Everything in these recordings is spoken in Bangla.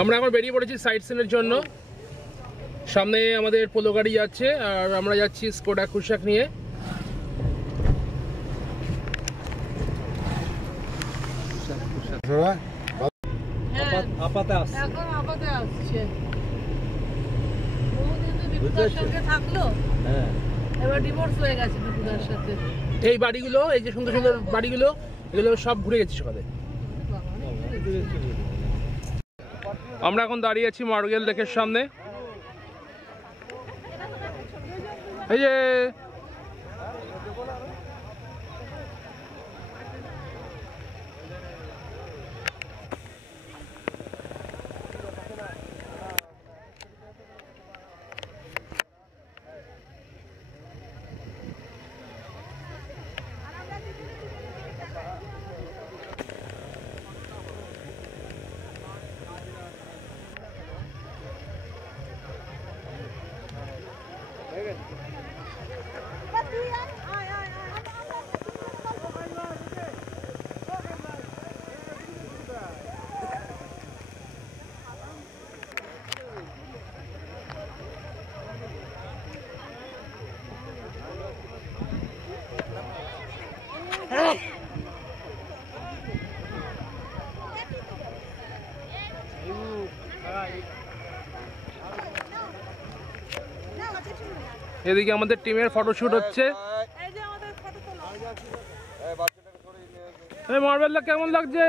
আমরা এখন বেরিয়ে পড়েছি সাইট সিনের জন্য। সামনে আমাদের পোলো গাড়ি যাচ্ছে আর আমরা যাচ্ছি স্কোডা কুশাক নিয়ে। আপাতে আসছে, এখন আপাতে আসছে। বহুদিন তো বিপুদার সঙ্গে থাকলো, হ্যাঁ, এবার ডিভোর্স হয়ে গেছে বিপুদার সাথে। এই বাড়িগুলো, এই যে সুন্দর সুন্দর বাড়িগুলো, এগুলো সব ঘুরে গেছি সকালে। আমরা এখন দাঁড়িয়ে আছি মার্গেল লেকের সামনে। এই যে এদিকে আমাদের টিমের ফটোশুট হচ্ছে। মার্বেলটা কেমন লাগছে?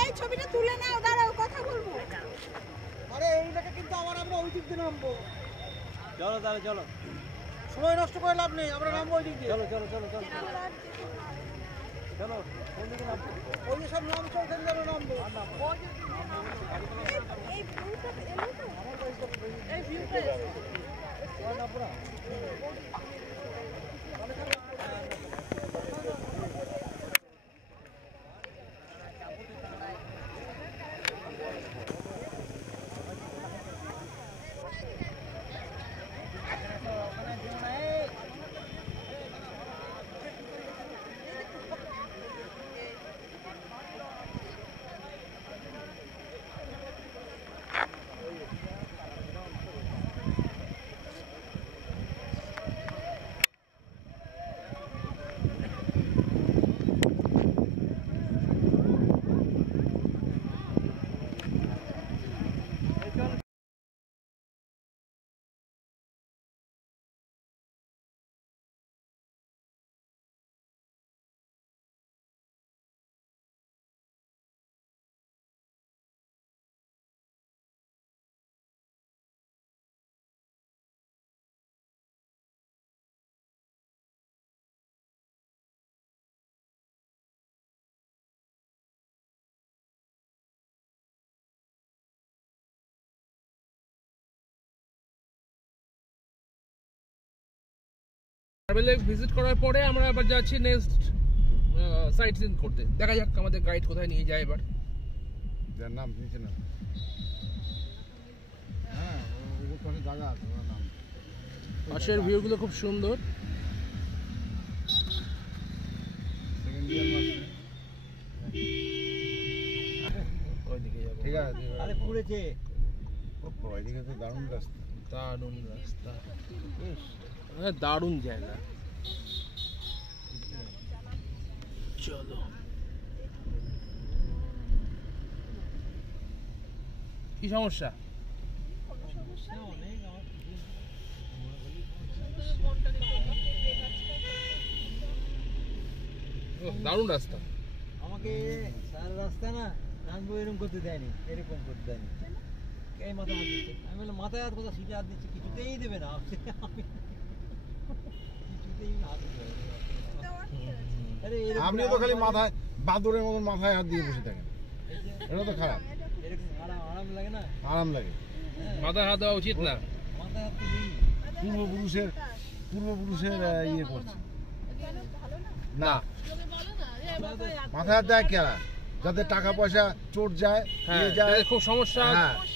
এই ছবিটা তুলে নাও, দাঁড়াও কথা বলবো। আরে এইটাকে কিন্তু আমরা ওই দিক দিয়ে নামবো। চলো তাহলে চলো, সময় নষ্ট করে লাভ নেই, আমরা নামবো ওই দিক দিয়ে। চলো চলো চলো চলো চলো, কোন দিকে নামবো? ওই যে সব নাম চলছে, আমরা নামবো। এই ভিউটা এলো তো, এই ভিউটা নামবো না। মার্বেলে ভিজিট করার পরে আমরা আবার যাচ্ছি নেক্সট সাইট সিন করতে। দেখা যাক আমাদের গাইড কোথায় নিয়ে যায় এবার। যার নাম নিচে না, হ্যাঁ ওই পাশে জায়গা আছে, ওর নাম। পাশের ভিউগুলো খুব সুন্দর। সেকেন্ড ইয়ার মাস্টার, ওইদিকে যাবো। ঠিক আছে। আরে পুড়েছে, ওইদিকে তো দারুণ রাস্তা, দারুণ রাস্তা, দারুণ জায়গা। চলো, কি সমস্যা? দারুণ রাস্তা। আমাকে সারা রাস্তা না নামবো এরকম করতে দেয়নি, এরকম করতে দেয়নি। এই মাথায় হাত দিচ্ছে, আমি বললাম মাথায় হাত কোথাও সিটে হাত দিচ্ছে, কিছুতেই দেবে না। আমি কিছুতেই হাত দেবে না। আপনিও তো খালি মাথায় বাদুরের মতন মাথায় হাত দিয়ে বসে থাকেন, এটা তো খারাপ। এরকম আরাম লাগে না, আরাম লাগে। মাথায় হাত দেওয়া উচিত না। মাথায় হাত তো দিই। পূর্বপুরুষের ইয়ে করছে না, মাথায় হাত দেয় কেনা, যাতে টাকা পয়সা চোট যায়, খুব সমস্যা,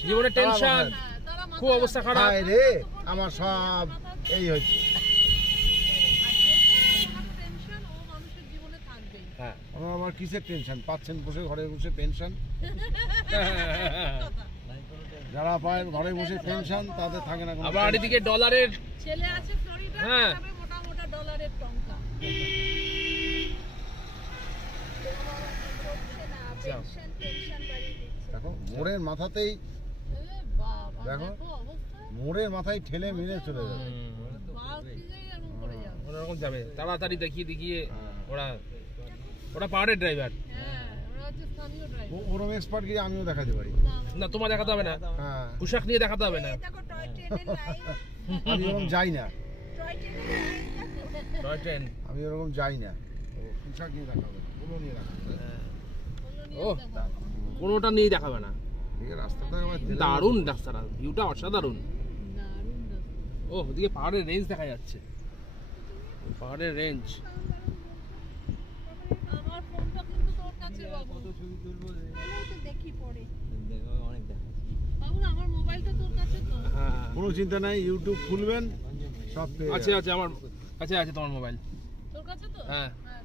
জীবনে টেনশন, খুব অবস্থা খারাপ রে আমার, সব এই হচ্ছে। আবার কিসের টেনশন পাচ্ছেন বসে ঘরে বসে পেনশন? নাই কোনো টেনশন। যারা পায় ঘরে বসে পেনশন তাদের থাকে না কোনো আবার tension। এদিকে ডলারের ছেলে আছে ফ্লোরিডা, হ্যাঁ। পাঠাবে মোটা মোটা ডলারের টঙ্কা। পেনশন পেনশন বাড়িয়ে দিচ্ছে। দেখো মোড়ের মাথাতেই, এ বাবা, দেখো। দেখো অবস্থা। মোড়ের মাথায় ঠেলে মেরে চলে যাবে। ওরা তো বাস করবেই। দিলেই এরকম করে যাবে। ওরকম যাবে তাড়াতাড়ি দেখিয়ে দেখিয়ে হ্যাঁ। ওরা পাহাড়ের ড্রাইভার। হ্যাঁ, ওরা হচ্ছে স্থানীয় ড্রাইভার। ওরম এক্সপার্ট গিয়ে আমিও দেখাতে পারি। না তোমার দেখাতে হবে না, হ্যাঁ, পোশাক নিয়ে দেখাতে হবে না। এই দেখো টয় ট্রেনের লাইন, আমি ওরকম যাই না, টয় ট্রেনের লাইন দেখো। Toy train. আমি ওরকম যাই না। ও পোশাক নিয়ে দেখাবে, ওগুলো নিয়ে দেখাবে। ওগুলো নিয়ে ও দেখাও। কোনোটা নিয়ে দেখাবে না। ঠিক আছে, রাস্তাটা আমার তেলে- দারুণ রাস্তাটা, ভিউটা অসাধারণ। দারুণ রাস্তা। ও ওদিকে পাহাড়ের রেঞ্জ দেখা যাচ্ছে, পাহাড়ের রেঞ্জ। আমার ফোনটা কিন্তু তোর কাছে বাবু। কত ছবি তুলবো রে। ওগুলোই তো দেখি পরে। দেখো অনেক দেখা। বাবু আমার মোবাইলটা তোর কাছে তো। হ্যাঁ কোনো চিন্তা নাই, ইউটিউব খুলবেন সব পেয়ে আছে যাবেন। আছে আমার কাছে আছে তোমার মোবাইল। তোর কাছে তো? হ্যাঁ। হ্যাঁ।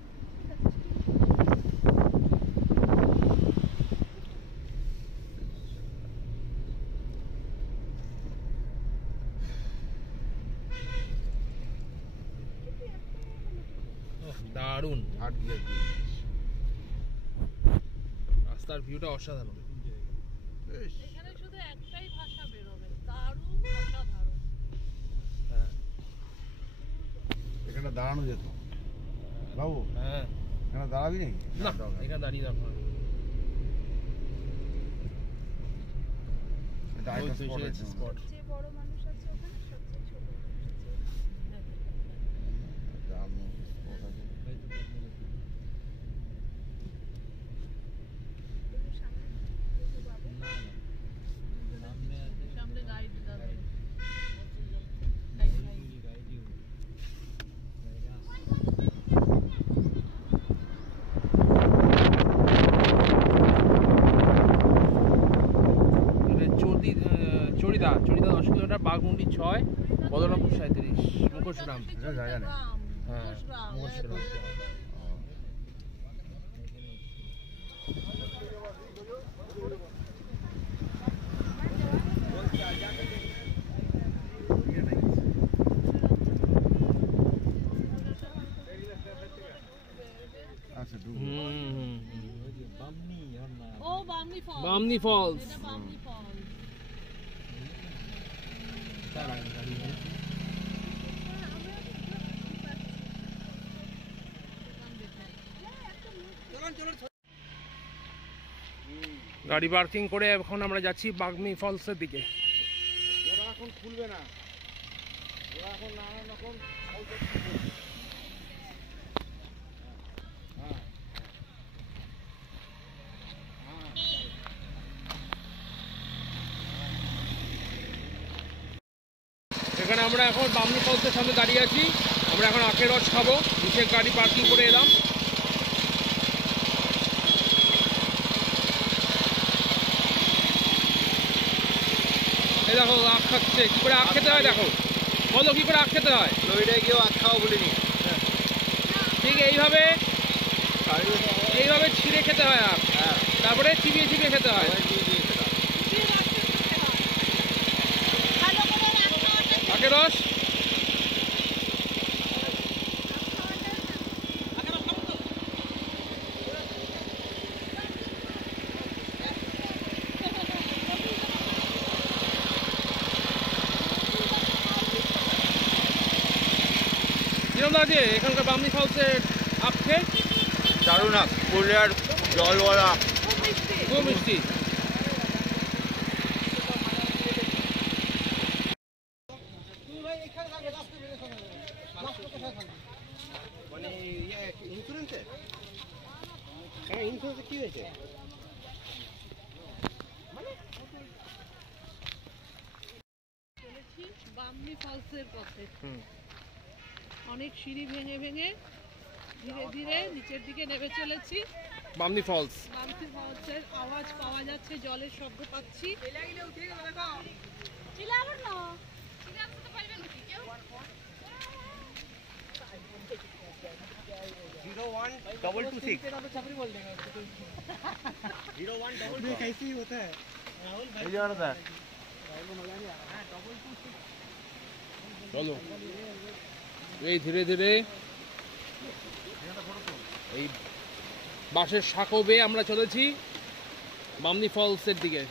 দারুণ আট গিয়ে রাস্তার ভিউটা অসাধারণ। এখানে শুধু একটাই ভাষা বেরোবে, দারুণ অসাধারণ। হ্যাঁ এখানে দাঁড়ানো যেত বাবু, হ্যাঁ এখানে দাঁড়াবি নাকি? না এখানে দাঁড়িয়ে দেখো। এটা ওই আরেকটা তো spot এসে আছে। গেছে spot। যে বড় মানুষ আছে ওখানে, সবচেয়ে ছোট মানুষ আছে। দারুণ spot আছে। একটু সামনে একটু বাবু। না না সামনে আছে সামনে গাইড দাদা। গাইডি চড়িদা 10 কিলোমিটার, বাঘমুন্ডি 6, বদরপুর 37, মুখোশগ্রাম। এটা জায়গা নেই। হ্যাঁ, মুখোশগ্রাম। আচ্ছা ঢুকবো। ওই যে বামনি ঝর্ণা ও বামনি ফল। বামনি ফলস। এটা বামনি ফল। গাড়ি পার্কিং করে এখন আমরা যাচ্ছি বাগনি ফলসের দিকে। ওরা এখন খুলবে না, ওরা এখন নানান রকম হ্যাঁ এখানে আমরা এখন বামনি ফলসের সামনে দাঁড়িয়ে আছি। আমরা এখন আখের রস খাবো, নিচে গাড়ি পার্কিং করে এলাম। এই দেখো আখ খাচ্ছে, কি করে আখ খেতে হয় দেখো, বলো কি করে আখ খেতে হয়। ফ্লোরিডায় গিয়েও আখ খাওয়া বলিনি ঠিক এইভাবে এইভাবে ছিঁড়ে খেতে হয় আখ, হ্যাঁ তারপরে চিবিয়ে চিবিয়ে খেতে হয়। ভালো করে রাখতে হবে। আখের রস কিরকম আছে এখানকার বামনি ফলসের আখ খেয়ে? দারুণ আখ পুরুলিয়ার জলওয়ালা খুব মিষ্টি। খুব মিষ্টি। মানে ইন্স্যুরেন্সে হ্যাঁ ইন্স্যুরেন্সে কি হয়েছে চলেছি বামনি ফলসের পথে। হুম। অনেক সিঁড়ি ভেঙে ভেঙে ধীরে ধীরে নিচের দিকে নেমে চলেছি। বামনি ফলস। বামনি ফলসের আওয়াজ পাওয়া যাচ্ছে, জলের শব্দ পাচ্ছি। कैसी होता है চলো এই ধীরে ধীরে এই বাঁশের সাঁকো বেয়ে আমরা চলেছি বামনি ফলসের দিকে।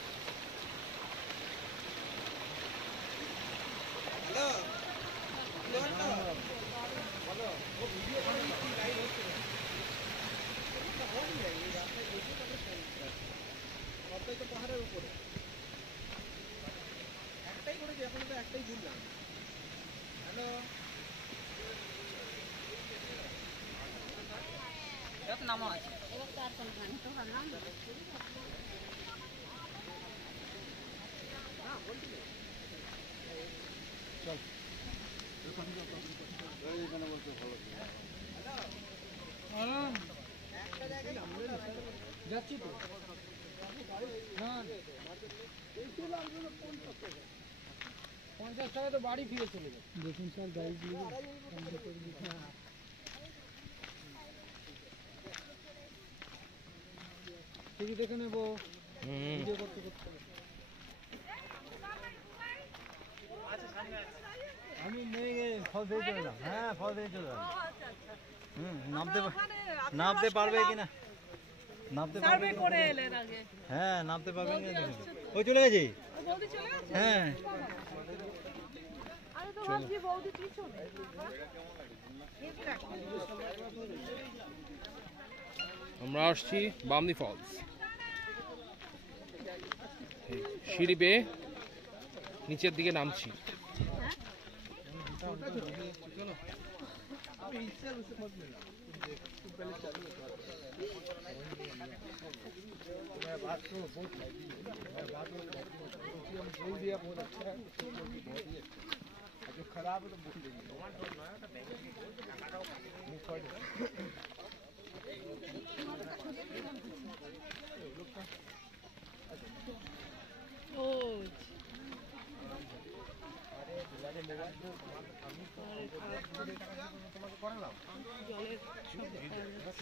যাচ্ছি তো না 50 টাকা তো বাড়ি ফিরে চলে যাবে। দেখুন স্যার গাড়ি দিয়ে ঠিকই দেখে নেবো ভিডিও করতে করতে। আমি নেই ফল দিয়ে চলে এলাম। হ্যাঁ ফল দিয়ে চলে এলাম। নামতে পারবে কিনা নামতে পারবে করে এলেন আগে। হ্যাঁ নামতে পারবে কিনা দেখুন। ওই চলে গেছে বৌদি চলে গেছে। হ্যাঁ আরে তো ভাবছি বৌদি পিছনে আমরা আসছি বামনি ফলস, সিঁড়ি বেয়ে নিচের দিকে নামছি।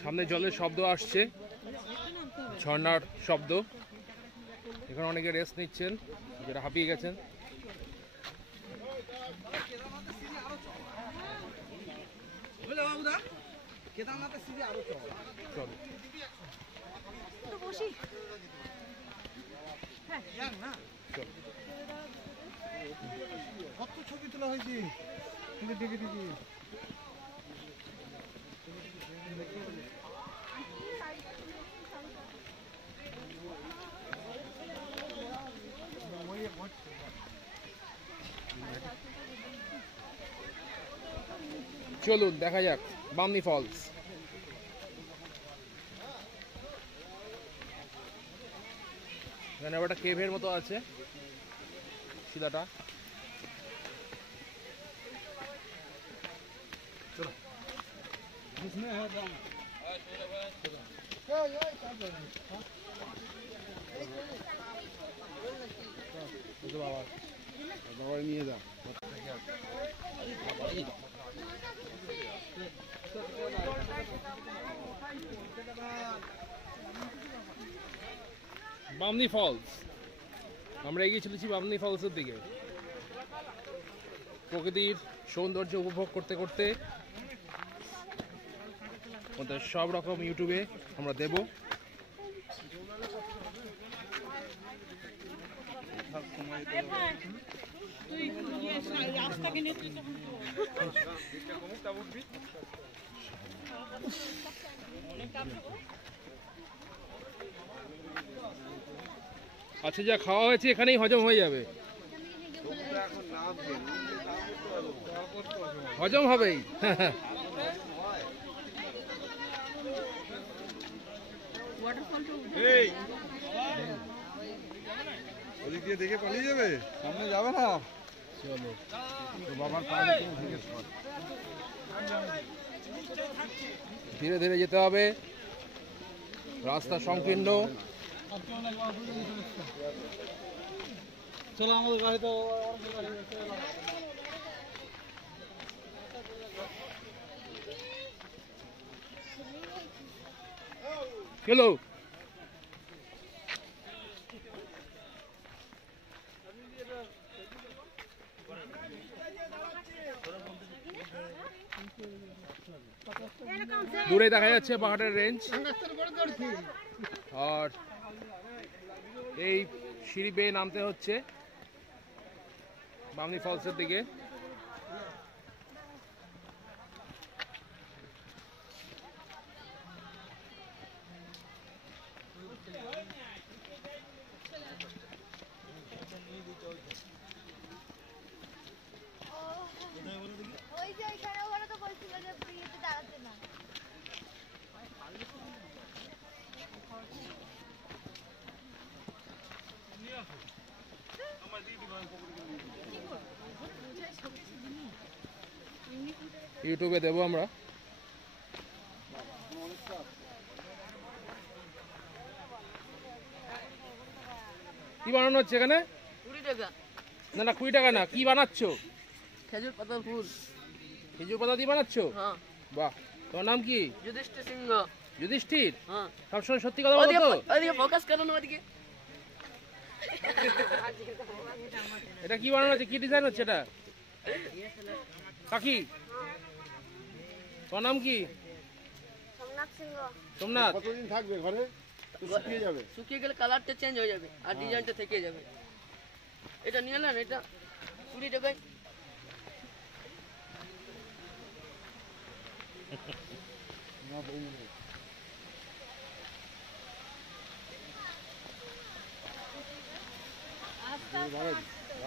সামনে জলের শব্দ আসছে, ঝর্ণার শব্দ। এখানে অনেকে রেস্ট নিচ্ছেন, যারা হাঁপিয়ে গেছেন। চলো বসি কত ছবি তোলা হয়েছে দেখে দেখি। চলুন দেখা যাক বামনি ফলস। এখানে আবার একটা কেভের মতো আছে সিধাটা। বাবা নিয়ে যা। বামনি ফলস, আমরা এগিয়ে চলেছি বামনি ফলসের দিকে। প্রকৃতির সৌন্দর্য উপভোগ করতে করতে ওদের সব রকম ইউটিউবে আমরা দেব। আচ্ছা, যা খাওয়া হয়েছে এখানেই হজম হয়ে যাবে। হজম হবেই। ওদিক দিয়ে দেখে পালিয়ে যাবে, সামনে যাবে না। চলো তো বাবার পায়ে জিজ্ঞেস কর। ধীরে ধীরে যেতে হবে, রাস্তা সংকীর্ণ। চলো আমাদের গাড়ি তো হ্যালো দূরে দেখা যাচ্ছে পাহাড়ের রেঞ্জ আর এই সিঁড়ি বেয়ে নামতে হচ্ছে বামনি ফলসের দিকে। ওই যে এখানে ওরা তো বলছিল যে ফ্রিতে দাঁড়াতে না। ইউটিউবে দেবো আমরা। কি বানানো হচ্ছে এখানে? 20 টাকা। না না 20 টাকা না, কি বানাচ্ছ? খেজুর পাতার ফুল। খেজুর পাতা দিয়ে বানাচ্ছ? হ্যাঁ। বাহ, তোমার নাম কি? যুধিষ্ঠির সিংহ। যুধিষ্ঠির? হ্যাঁ। সবসময় সত্যি কথা বলো তো? ওদিকে ফোকাস করো না ওদিকে। এটা কি বানানো হচ্ছে, কি ডিজাইন হচ্ছে এটা? কাকি তোমার নাম কি? সোমনাথ সিংহ। সোমনাথ। কতদিন থাকবে ঘরে? তো শুকিয়ে যাবে। শুকিয়ে গেলে কালারটা চেঞ্জ হয়ে যাবে আর ডিজাইনটা থেকে যাবে। এটা নিয়ে নেন, এটা 20 টাকায়।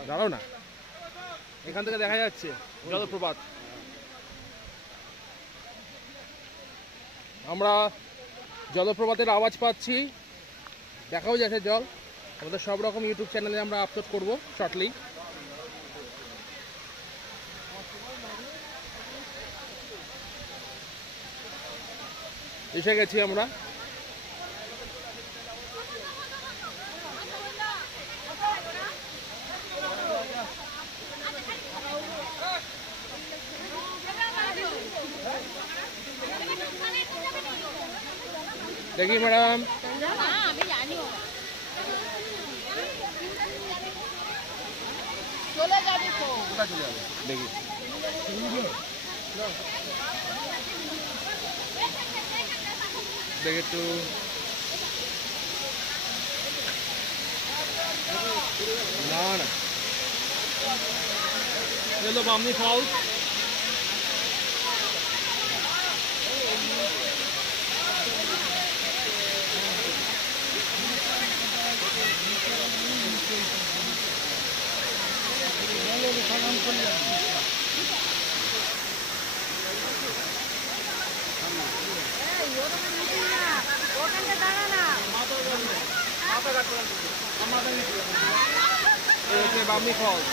দাঁড়াও না, এখান থেকে দেখা যাচ্ছে জলপ্রপাত। আমরা জলপ্রপাতের আওয়াজ পাচ্ছি, দেখাও যাচ্ছে জল। আমাদের সব রকম ইউটিউব চ্যানেলে আমরা আপলোড করব শর্টলি। এসে গেছি আমরা। দেখি ম্যাডাম, চলে যাবে তো। কোথায় চলে যাবে দেখি। দেখি একটু। না না, চলো বামনি ফলস। ওখানে দাঁড়া না। বামনি ফলস।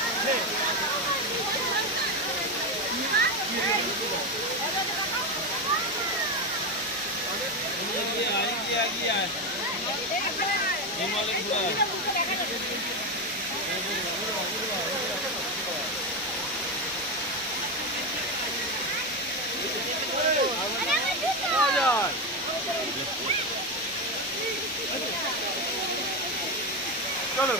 চলো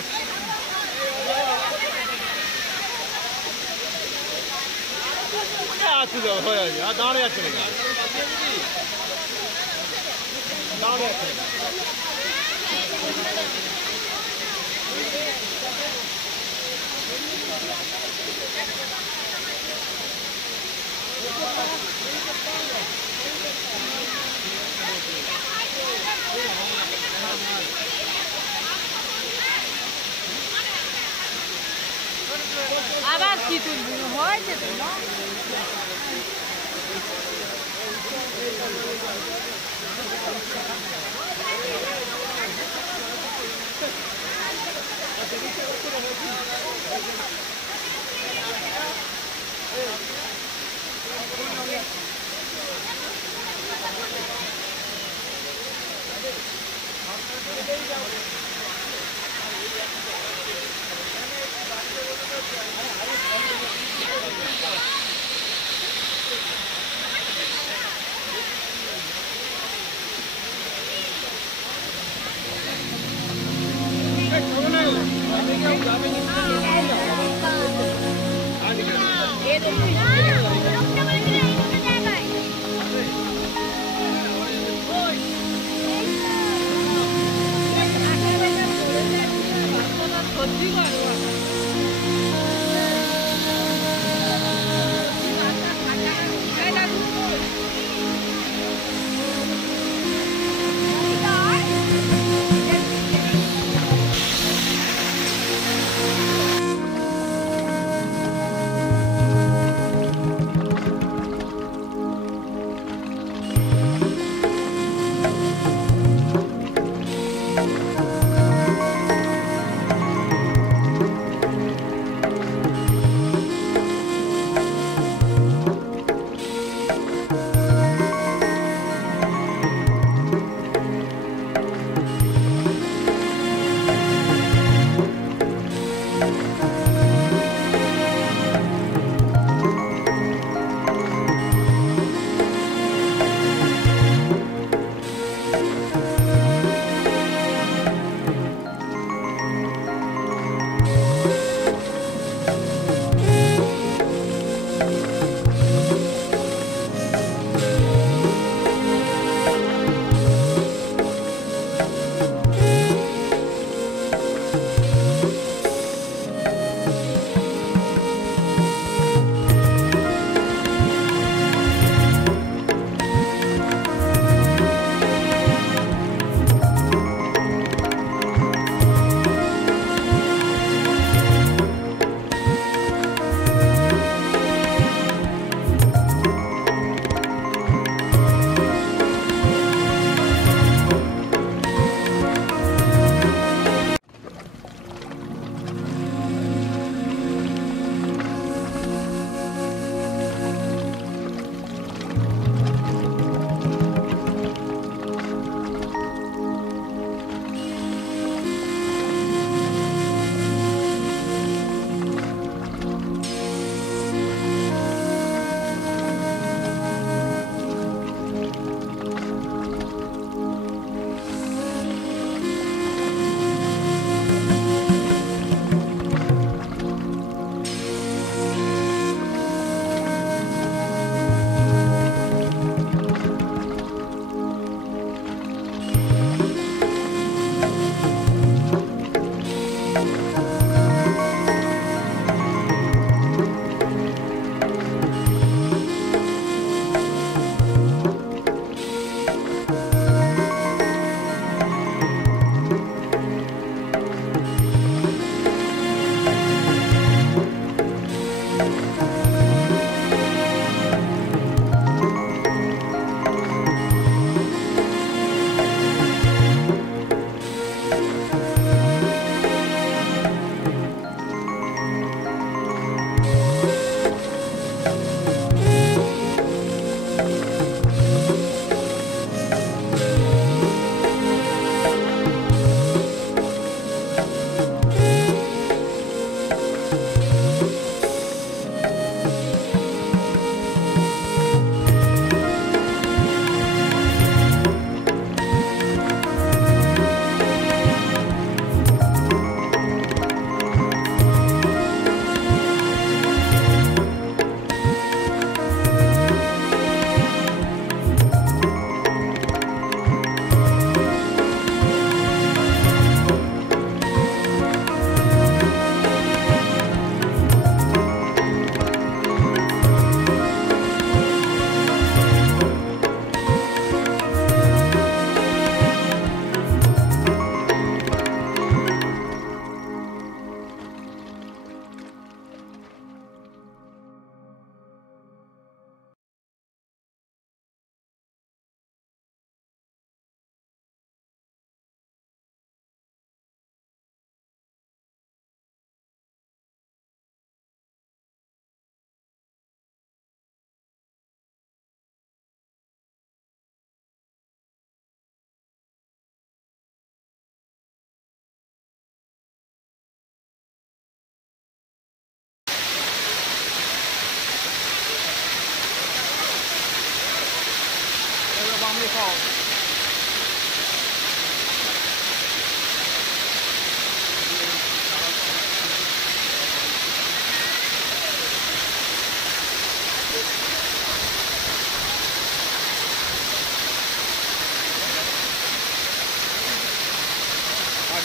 আছে যাও হয়ে যাবে। আর দাঁড়িয়ে আছে নাকি? দাঁড়িয়ে আছে। আবার কি তুলবি, হয়েছে তো না?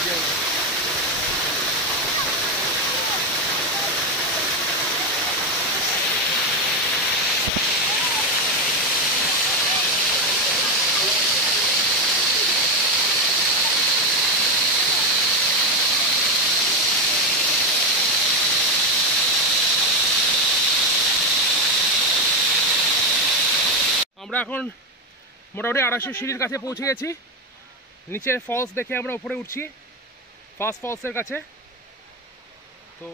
আমরা এখন মোটামুটি 250 সিঁড়ির কাছে পৌঁছে গেছি। নিচের ফলস দেখে আমরা উপরে উঠছি, ফার্স্ট ফলসের কাছে। তো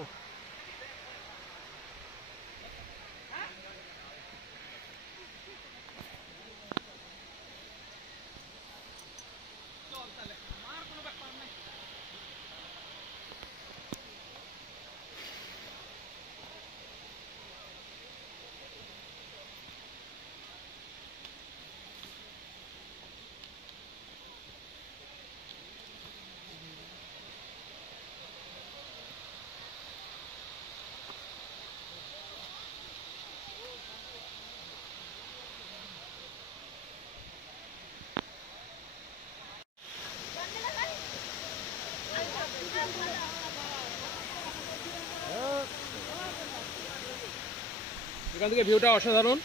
এখান থেকে ভিউটা অসাধারণ।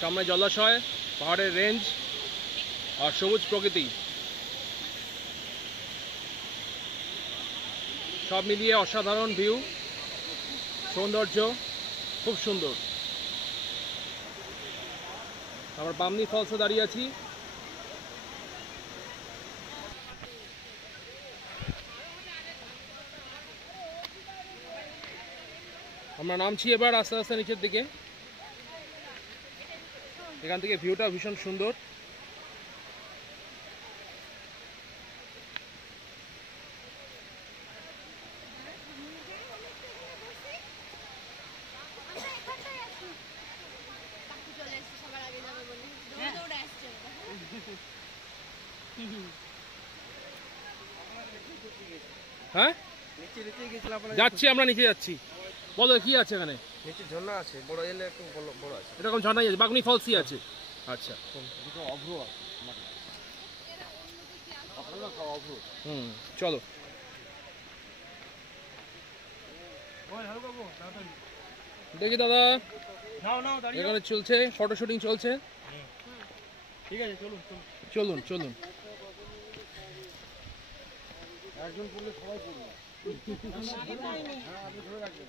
সামনে জলাশয়, পাহাড়ের রেঞ্জ আর সবুজ প্রকৃতি, সব মিলিয়ে অসাধারণ ভিউ, সৌন্দর্য খুব সুন্দর। আমরা বামনি ফলসে দাঁড়িয়ে আছি। আমরা নামছি এবার আস্তে আস্তে নিচের দিকে। এখান থেকে ভিউটা ভীষণ সুন্দর। হ্যাঁ যাচ্ছি, আমরা নিচে যাচ্ছি। বলো কি আছে এখানে? নিচে ঝর্ণা আছে, বড় এলে একটু বড় আছে। এরকম ঝর্ণাই আছে, বাগনি ফলসই আছে। আচ্ছা, অভ্র আছে, চলো। দেখি দাদা, এখানে চলছে ফটো শুটিং চলছে। ঠিক আছে, চলুন চলুন চলুন। একজন পড়লে সবাই পড়বে। হ্যাঁ, আপনি ধরে রাখবেন।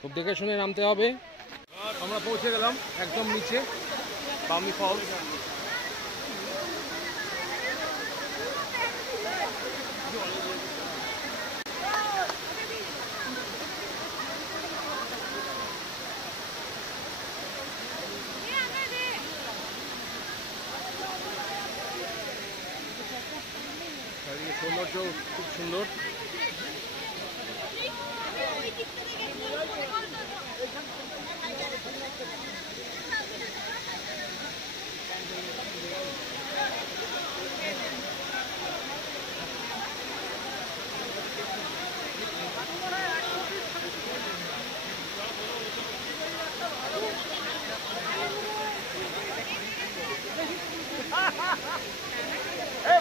খুব দেখে শুনে নামতে হবে। আমরা পৌঁছে গেলাম একদম নিচে, বামনি ফলস। চারিদিকে সৌন্দর্য খুব সুন্দর।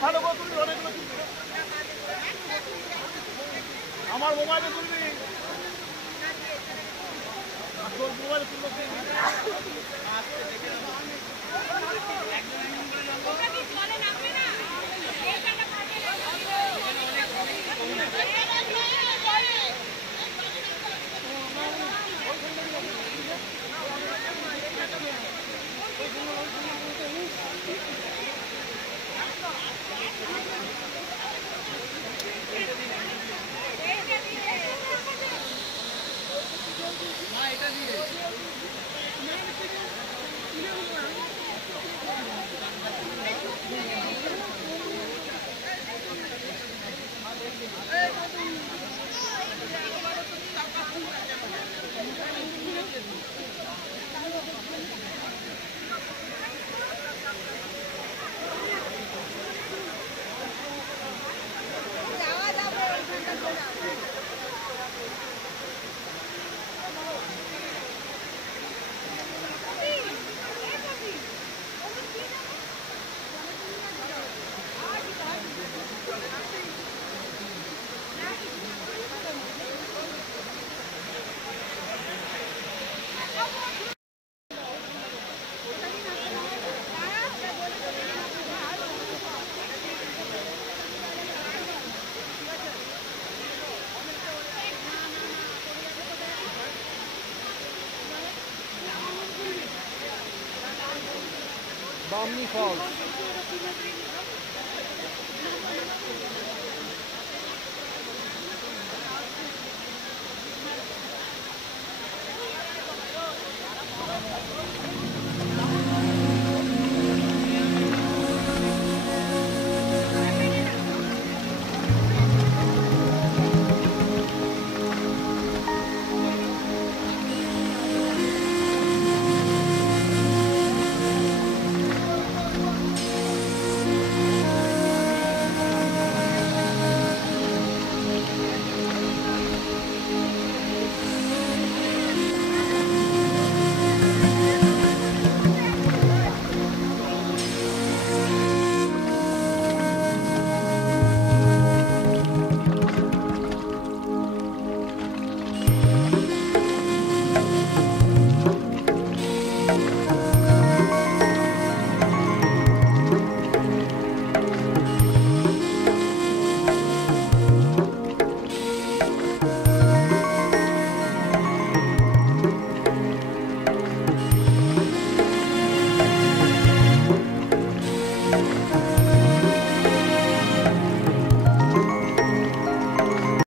ভালো করে তুলবি, অনেকগুলো তুলবি। আমার মোবাইলে তুলবি, তোর মোবাইলে তুলবো। এটা দিয়ে বামনি ফলস।